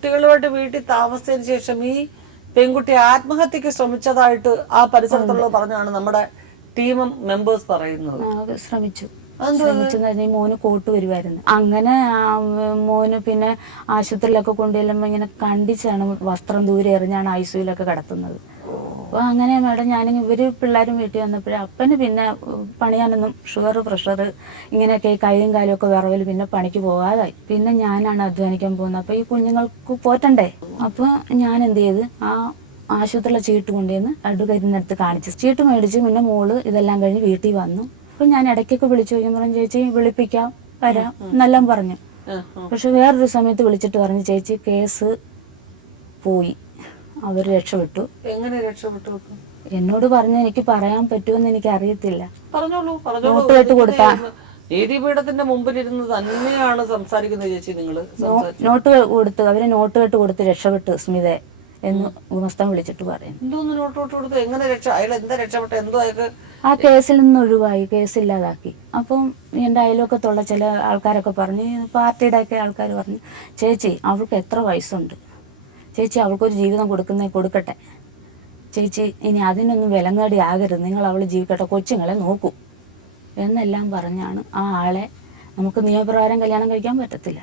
കുട്ടികളുമായിട്ട് വീട്ടിൽ താമസിച്ചതിന് ശേഷം ഈ പെൺകുട്ടി ആത്മഹത്യക്ക് ശ്രമിച്ചതായിട്ട് ആ പരിസരത്തുള്ള പറഞ്ഞാണ് നമ്മുടെ ടീം മെമ്പേഴ്സ് പറയുന്നത്. ശ്രമിച്ചു മോന് കോട്ട് വരുമായിരുന്നു. അങ്ങനെ മോന് പിന്നെ ആശുപത്രിയിലൊക്കെ കൊണ്ടുചെല്ലുമ്പോൾ ഇങ്ങനെ കണ്ടിച്ചാണ് വസ്ത്രം ദൂരെ എറിഞ്ഞാണ് ഐസിയുലൊക്കെ കിടത്തുന്നത്. അപ്പോൾ അങ്ങനെ മേഡം ഇവര് പിള്ളേരും വീട്ടിൽ വന്നപ്പോഴേ അപ്പന് പിന്നെ പണിയാനൊന്നും ഷുഗർ പ്രഷർ ഇങ്ങനെയൊക്കെ കൈയും കാലും ഒക്കെ വിറവൽ പിന്നെ പണിക്ക് പോകാതായി. പിന്നെ ഞാനാണ് അധ്വാനിക്കാൻ പോകുന്നത്. അപ്പോൾ ഈ കുഞ്ഞുങ്ങൾക്ക് പോറ്റണ്ടേ. അപ്പോൾ ഞാൻ എന്ത് ചെയ്ത് ആ ആശുപത്രിയിലെ ചീട്ട് കൊണ്ടുവന്ന് അഡ്വക്കേറ്റിനടുത്ത് കാണിച്ചു. ചീട്ട് മേടിച്ച് പിന്നെ മോള് ഇതെല്ലാം കഴിഞ്ഞ് വീട്ടിൽ വന്നു. അപ്പൊ ഞാൻ ഇടയ്ക്കൊക്കെ വിളിച്ചു ചോദിക്കും, പറഞ്ഞു ചേച്ചി വിളിപ്പിക്കാം വരാം എന്നെല്ലാം പറഞ്ഞു. പക്ഷെ വേറൊരു സമയത്ത് വിളിച്ചിട്ട് പറഞ്ഞു ചേച്ചി കേസ് പോയി, അവര് രക്ഷപ്പെട്ടു. എങ്ങനെ രക്ഷപ്പെട്ടു? എന്നോട് പറഞ്ഞു എനിക്ക് പറയാൻ പറ്റുമെന്ന് എനിക്ക് അറിയത്തില്ല. നോട്ട് കേട്ട് കൊടുത്താ നീതിപീഠത്തിന്റെ മുമ്പിലിരുന്ന് തന്നെയാണ് സംസാരിക്കുന്നത് ചേച്ചി. നിങ്ങള് നോട്ട് കൊടുത്ത് അവര് നോട്ട് കേട്ട് കൊടുത്ത് രക്ഷപ്പെട്ടു സ്മിതയെ എന്ന് ഗുമസ്തൻ വിളിച്ചിട്ട് പറയും. എന്തോന്ന് നോട്ട് കൊടുത്ത് എങ്ങനെ അയാൾ എന്താ രക്ഷപ്പെട്ട? എന്തോ അയാൾക്ക് ആ കേസിൽ നിന്ന് ഒഴിവായി, കേസില്ലാതാക്കി. അപ്പം എൻ്റെ അയൽവക്കത്തുള്ള ചില ആൾക്കാരൊക്കെ പറഞ്ഞ്, പാർട്ടിയുടെ ഒക്കെ ആൾക്കാർ പറഞ്ഞു ചേച്ചി അവൾക്ക് എത്ര വയസ്സുണ്ട് ചേച്ചി, അവൾക്കൊരു ജീവിതം കൊടുക്കട്ടെ ചേച്ചി, ഇനി അതിനൊന്നും വിലങ്ങാടി ആകരുത്, നിങ്ങൾ അവൾ ജീവിക്കട്ടെ, കൊച്ചുങ്ങളെ നോക്കൂ എന്നെല്ലാം പറഞ്ഞാണ് ആ ആളെ നമുക്ക് നിയമപ്രകാരം കല്യാണം കഴിക്കാൻ പറ്റത്തില്ല.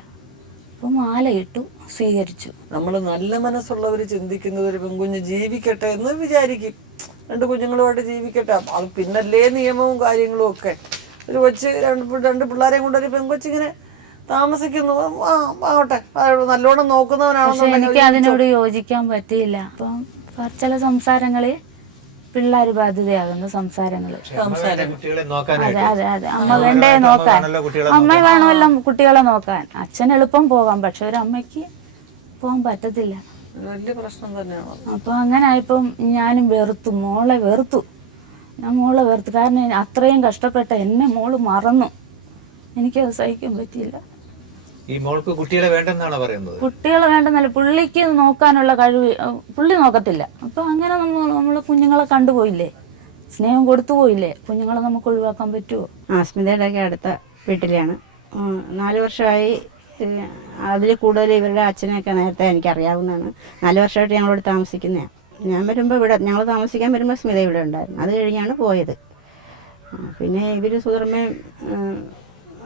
അപ്പം മാലയിട്ടു സ്വീകരിച്ചു. നമ്മൾ നല്ല മനസ്സുള്ളവർ ചിന്തിക്കുന്നത് ഒരു പെൺകുഞ്ഞ് ജീവിക്കട്ടെ എന്ന് വിചാരിക്കും, രണ്ട് കുഞ്ഞുങ്ങളുമായിട്ട് ജീവിക്കട്ടെ. അത് പിന്നല്ലേ നിയമവും കാര്യങ്ങളും ഒക്കെ. ഒരു കൊച്ച് രണ്ട് പിള്ളേരെയും കൊണ്ട് ഒരു പെൺകൊച്ചിങ്ങനെ താമസിക്കുന്നു, ആവട്ടെ, നല്ലോണം നോക്കുന്നവനാണെന്നുണ്ടെങ്കിൽ എനിക്ക് അതിനോട് യോജിക്കാൻ പറ്റിയില്ല. അപ്പം ചില സംസാരങ്ങള് പിള്ളേര് ബാധ്യതയാകുന്ന സംസാരങ്ങള്. അതെ അതെ അതെ, അമ്മ വേണ്ടേ നോക്കാൻ, അമ്മ വേണമല്ലോ കുട്ടികളെ നോക്കാൻ. അച്ഛൻ എളുപ്പം പോകാം, പക്ഷെ ഒരു അമ്മയ്ക്ക് പോകാൻ പറ്റത്തില്ല. വലിയ പ്രശ്നം തന്നെയാണ്. അപ്പൊ അങ്ങനെ ആയപ്പം ഞാനും മോളെ വെറുത്തു. ഞാൻ മോളെ വെറുത്തു. കാരണം അത്രയും കഷ്ടപ്പെട്ട എന്നെ മോള് മറന്നു. എനിക്കത് സഹിക്കാൻ പറ്റിയില്ല. ഈ മോൾക്ക് കുട്ടികളെ വേണ്ടെന്നാണ് പറയുന്നത്. കുട്ടികളെ വേണ്ടെന്നല്ല, പുള്ളിക്ക് നോക്കാനുള്ള കഴിവ് പുള്ളി നോക്കത്തില്ല. അപ്പൊ അങ്ങനെ നമ്മള് കുഞ്ഞുങ്ങളെ കണ്ടുപോയില്ലേ, സ്നേഹം കൊടുത്തു പോയില്ലേ, കുഞ്ഞുങ്ങളെ നമുക്ക് ഒഴിവാക്കാൻ പറ്റുമോ? സ്മിതയുടെ ഒക്കെ അടുത്ത വീട്ടിലാണ്. 4 വർഷമായി. അതിൽ കൂടുതൽ ഇവരുടെ അച്ഛനെയൊക്കെ നേരത്തെ എനിക്കറിയാവുന്നതാണ്. 4 വർഷമായിട്ട് ഞങ്ങളോട് താമസിക്കുന്നതാണ്. ഞാൻ വരുമ്പോൾ ഞങ്ങൾ താമസിക്കാൻ വരുമ്പോൾ സ്മിത ഇവിടെ ഉണ്ടായിരുന്നു. അത് കഴിഞ്ഞാണ് പോയത്. പിന്നെ ഇവർ സുധർമ്മയും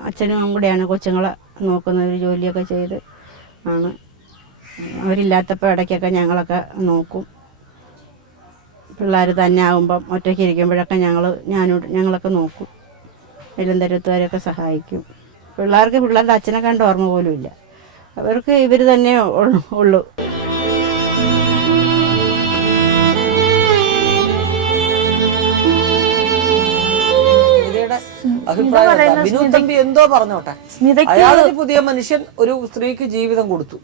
അച്ഛനും കൂടെയാണ് കൊച്ചുങ്ങളെ നോക്കുന്നത്. ഒരു ജോലിയൊക്കെ ചെയ്ത് ആണ്. അവരില്ലാത്തപ്പോൾ ഇടയ്ക്കൊക്കെ ഞങ്ങളൊക്കെ നോക്കും. പിള്ളേർ തന്നെ ആകുമ്പം ഒറ്റയ്ക്ക് ഇരിക്കുമ്പോഴൊക്കെ ഞങ്ങളൊക്കെ നോക്കും. എല്ലാം തരുത്തുകാരെയൊക്കെ സഹായിക്കും. പിള്ളേരുടെ അച്ഛനെ കണ്ട ഓർമ്മ പോലും ഇല്ല. അവർക്ക് ഇവർ തന്നെ ഉള്ളൂ. എന്തോ പറഞ്ഞോട്ടെ, അയാളൊരു പുതിയ മനുഷ്യൻ ഒരു സ്ത്രീക്ക് ജീവിതം കൊടുത്തു,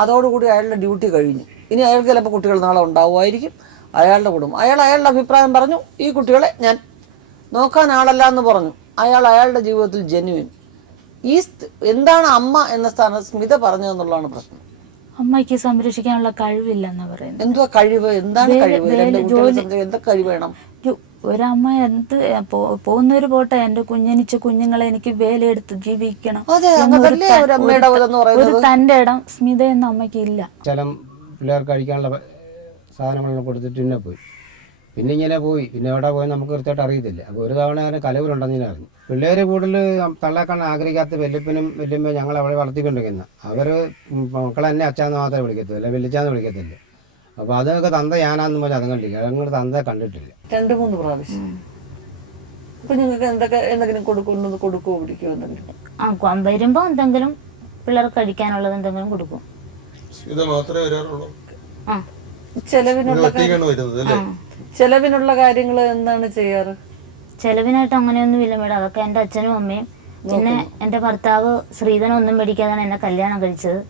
അതോടുകൂടി അയാളുടെ ഡ്യൂട്ടി കഴിഞ്ഞു. ഇനി അയാൾക്ക് ചിലപ്പോൾ കുട്ടികൾ നാളെ ഉണ്ടാവുമായിരിക്കും. അയാളുടെ കുടുംബം അയാളുടെ അഭിപ്രായം പറഞ്ഞു, ഈ കുട്ടികളെ ഞാൻ നോക്കാൻ ആളല്ല എന്ന് പറഞ്ഞു. അയാളുടെ ജീവിതത്തിൽ ജെന്യുവിൻ. ഈ എന്താണ് അമ്മ എന്ന സ്ഥാനം സ്മിത പറഞ്ഞതെന്നുള്ളതാണ് പ്രശ്നം. അമ്മയ്ക്ക് സംരക്ഷിക്കാനുള്ള കഴിവില്ലെന്നാ പറയുന്നത്. എന്തുവാ കഴിവ്? എന്താണ് കഴിവ്? എന്താ കഴിവ് വേണം? ഒരമ്മ പോകുന്നവര് പോട്ടെ, എന്റെ കുഞ്ഞുങ്ങളെ എനിക്ക് വേലയെടുത്ത് ജീവിക്കണം, ഒരു തന്റെ ഇടം സ്മിത എന്ന അമ്മയ്ക്ക് ഇല്ല. ചില പിള്ളേർക്ക് കഴിക്കാനുള്ള സാധനങ്ങളെല്ലാം കൊടുത്തിട്ട് പിന്നെ പോയി. പിന്നെ ഇങ്ങനെ പോയി. പിന്നെ എവിടെ പോയി നമുക്ക് കൃത്യമായിട്ട് അറിയത്തില്ല. അപ്പോൾ ഒരു തവണ അങ്ങനെ കലവരുണ്ടെന്ന് ഞാൻ അറിഞ്ഞു. പിള്ളേർ കൂടുതൽ തള്ളാക്കാൻ ആഗ്രഹിക്കാത്ത വല്യപ്പനും വല്യമ്മയും ഞങ്ങൾ അവളെ വളർത്തിക്കൊണ്ടിരിക്കുന്ന അവർ മക്കളെ തന്നെ അച്ഛാന്ന് മാത്രമേ വിളിക്കത്തില്ല, അല്ലെ വെല്ലിച്ചാന്ന് വിളിക്കത്തില്ല. അപ്പോൾ അതൊക്കെ തന്ത ഞാനാന്ന് പറഞ്ഞാൽ അതും കണ്ടില്ല. അതുകൊണ്ട് തന്ത കണ്ടിട്ടില്ല. 2-3 പ്രാവശ്യം. അപ്പൊ നിങ്ങൾക്ക് എന്തെങ്കിലും കൊടുക്കുമോ പിടിക്കുമോ? എന്തെങ്കിലും വരുമ്പോ എന്തെങ്കിലും പിള്ളേർക്ക് കഴിക്കാനുള്ളത് എന്തെങ്കിലും കൊടുക്കും. ചെലവിനുള്ള കാര്യങ്ങൾ എന്താണ് ചെയ്യാറ്? ചെലവിനായിട്ട് അങ്ങനെയൊന്നുമില്ല മേഡം. അതൊക്കെ എന്റെ അച്ഛനും അമ്മയും. പിന്നെ എന്റെ ഭർത്താവ് ശ്രീധനം ഒന്നും മേടിക്കാതാണ് എന്നെ കല്യാണം കഴിച്ചത്.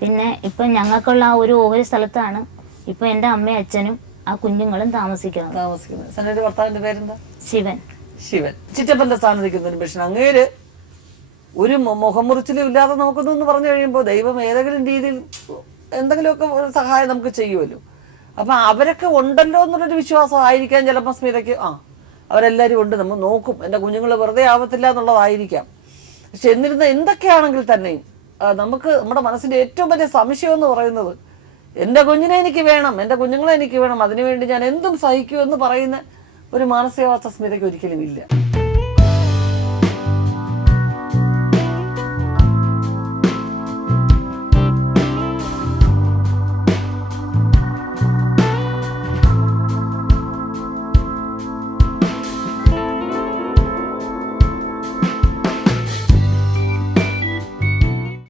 പിന്നെ ഇപ്പൊ ഞങ്ങൾക്കുള്ള ആ ഒരു ഓഹരി സ്ഥലത്താണ് ഇപ്പൊ എന്റെ അമ്മയും അച്ഛനും ആ കുഞ്ഞുങ്ങളും താമസിക്കുന്നത്. ഭർത്താവിന്റെ പേരെന്താ? ശിവൻ. ചിറ്റപ്പന്റെ സ്ഥാനം നിൽക്കുന്ന ഒരു മനുഷ്യൻ. അങ്ങേര് ഒരു മുഖമുറിച്ചിലും ഇല്ലാതെ നോക്കുന്നു എന്ന് പറഞ്ഞു കഴിയുമ്പോൾ ദൈവം ഏതെങ്കിലും രീതിയിൽ എന്തെങ്കിലുമൊക്കെ സഹായം നമുക്ക് ചെയ്യുമല്ലോ. അപ്പൊ അവരൊക്കെ ഉണ്ടല്ലോ എന്നുള്ളൊരു വിശ്വാസം ആയിരിക്കാം ചിലപ്പോൾ സ്മിതയ്ക്ക്. അവരെല്ലാവരും ഉണ്ട്, നമ്മൾ നോക്കും, എൻ്റെ കുഞ്ഞുങ്ങൾ വെറുതെ ആവത്തില്ല എന്നുള്ളതായിരിക്കാം. പക്ഷെ എന്നിരുന്ന എന്തൊക്കെയാണെങ്കിൽ തന്നെയും നമുക്ക് നമ്മുടെ മനസ്സിന്റെ ഏറ്റവും വലിയ സംശയം എന്ന് പറയുന്നത് എൻ്റെ കുഞ്ഞിനെ എനിക്ക് വേണം, എൻ്റെ കുഞ്ഞുങ്ങളെ എനിക്ക് വേണം, അതിനുവേണ്ടി ഞാൻ എന്തും സഹിക്കൂ എന്ന് പറയുന്ന ഒരു മാനസികാവസ്ഥ സ്മിതയ്ക്ക് ഒരിക്കലും ഇല്ല.